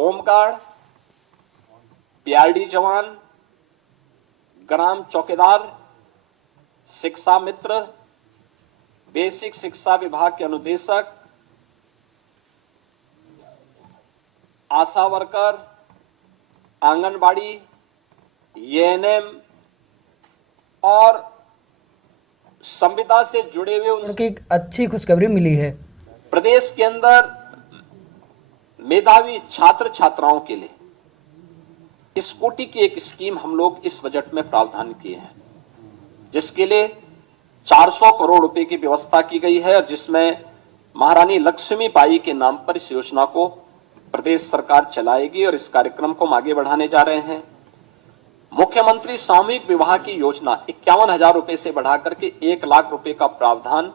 Home guard, PRD जवान, ग्राम चौकीदार, शिक्षा मित्र, बेसिक शिक्षा विभाग के अनुदेशक, आशा वर्कर, आंगनबाड़ी, एएनएम और संविदा से जुड़े हुए की अच्छी खुशखबरी मिली है। प्रदेश के अंदर मेधावी छात्र छात्राओं के लिए स्कूटी की एक स्कीम हम लोग इस बजट में प्रावधान किए हैं, जिसके लिए 400 करोड़ रुपए की व्यवस्था की गई है, जिसमें महारानी लक्ष्मीबाई के नाम पर इस योजना को प्रदेश सरकार चलाएगी और इस कार्यक्रम को हम आगे बढ़ाने जा रहे हैं। मुख्यमंत्री सामूहिक विवाह की योजना 51,000 रुपए से बढ़ाकर के 1 लाख रुपए का प्रावधान,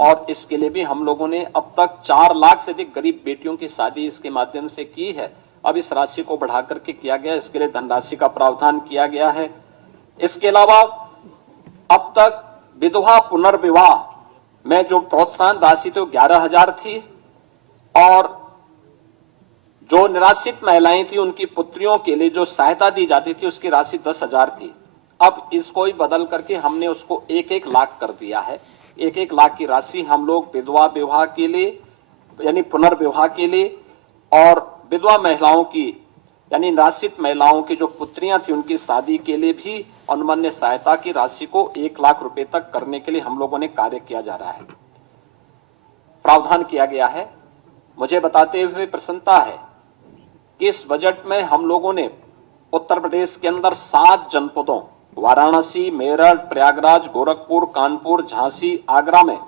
और इसके लिए भी हम लोगों ने अब तक 4 लाख से अधिक गरीब बेटियों की शादी इसके माध्यम से की है। अब इस राशि को बढ़ाकर के किया गया, इसके लिए धनराशि का प्रावधान किया गया है। इसके अलावा अब तक विधवा पुनर्विवाह में जो प्रोत्साहन राशि थी वो 11,000 थी, और जो निराश्रित महिलाएं थी उनकी पुत्रियों के लिए जो सहायता दी जाती थी उसकी राशि 10,000 थी। अब इसको ही बदल करके हमने उसको 1-1 लाख कर दिया है। 1-1 लाख की राशि हम लोग विधवा विवाह के लिए यानी पुनर्विवाह के लिए, और विधवा महिलाओं की यानी निराश्रित महिलाओं की जो पुत्रियां थी उनकी शादी के लिए भी अनुमन्य सहायता की राशि को 1 लाख रुपए तक करने के लिए हम लोगों ने कार्य किया जा रहा है, प्रावधान किया गया है। मुझे बताते हुए प्रसन्नता है कि इस बजट में हम लोगों ने उत्तर प्रदेश के अंदर 7 जनपदों वाराणसी, मेरठ, प्रयागराज, गोरखपुर, कानपुर, झांसी, आगरा में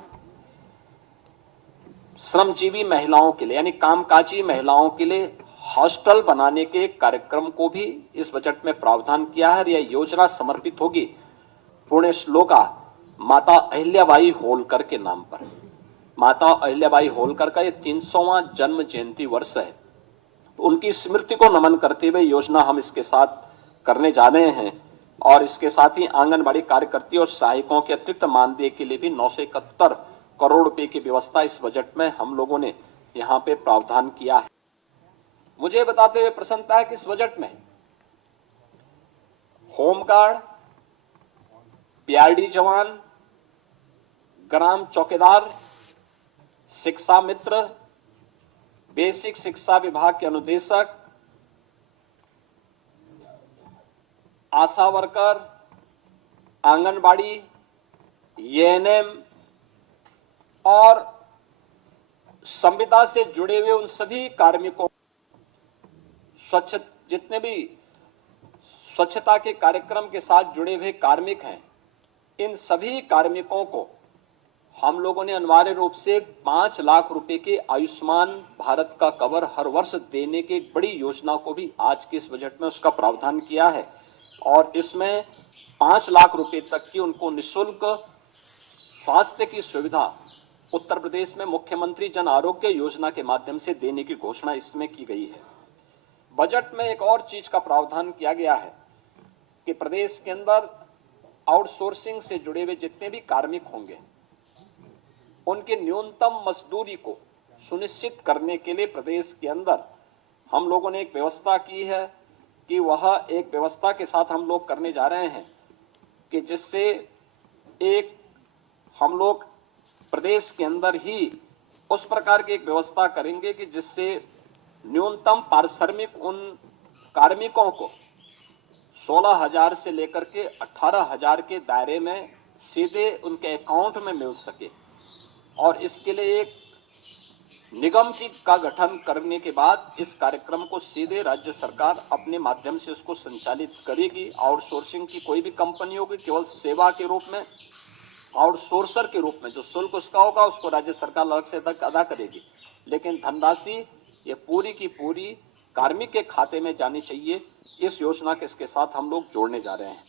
श्रमजीवी महिलाओं के लिए यानी कामकाजी महिलाओं के लिए हॉस्टल बनाने के कार्यक्रम को भी इस बजट में प्रावधान किया है। यह योजना समर्पित होगी पुण्य श्लोका माता अहिल्याबाई होलकर के नाम पर। माता अहिल्याबाई होलकर का यह 300वां जन्म जयंती वर्ष है, उनकी स्मृति को नमन करते हुए योजना हम इसके साथ करने जा रहे हैं। और इसके साथ ही आंगनबाड़ी कार्यकर्ती और सहायकों के अतिरिक्त मानदेय के लिए भी 971 करोड़ रुपए की व्यवस्था इस बजट में हम लोगों ने यहां पे प्रावधान किया है। मुझे बताते हुए प्रसन्नता है कि इस बजट में होमगार्ड, पीआरडी जवान, ग्राम चौकीदार, शिक्षा मित्र, बेसिक शिक्षा विभाग के अनुदेशक, आशा वर्कर, आंगनबाड़ी, एएनएम और संविदा से जुड़े हुए उन सभी कार्मिकों, जितने भी स्वच्छता के कार्यक्रम के साथ जुड़े हुए कार्मिक हैं, इन सभी कार्मिकों को हम लोगों ने अनिवार्य रूप से 5 लाख रुपए के आयुष्मान भारत का कवर हर वर्ष देने की एक बड़ी योजना को भी आज के इस बजट में उसका प्रावधान किया है, और इसमें 5 लाख रुपए तक की उनको निःशुल्क स्वास्थ्य की सुविधा उत्तर प्रदेश में मुख्यमंत्री जन आरोग्य योजना के माध्यम से देने की घोषणा इसमें की गई है। बजट में एक और चीज का प्रावधान किया गया है कि प्रदेश के अंदर आउटसोर्सिंग से जुड़े हुए जितने भी कार्मिक होंगे उनकी न्यूनतम मजदूरी को सुनिश्चित करने के लिए प्रदेश के अंदर हम लोगों ने एक व्यवस्था की है कि वह एक व्यवस्था के साथ हम लोग करने जा रहे हैं कि जिससे एक हम लोग प्रदेश के अंदर ही उस प्रकार की एक व्यवस्था करेंगे कि जिससे न्यूनतम पारिश्रमिक उन कार्मिकों को 16,000 से लेकर के 18,000 के दायरे में सीधे उनके अकाउंट में मिल सके, और इसके लिए एक निगम का गठन करने के बाद इस कार्यक्रम को सीधे राज्य सरकार अपने माध्यम से उसको संचालित करेगी। आउटसोर्सिंग की कोई भी कंपनी होगी केवल सेवा के रूप में, आउटसोर्सर के रूप में जो शुल्क उसका होगा उसको राज्य सरकार अलग से अदा करेगी, लेकिन धनराशि ये पूरी की पूरी कार्मिक के खाते में जानी चाहिए। इस योजना के इसके साथ हम लोग जोड़ने जा रहे हैं।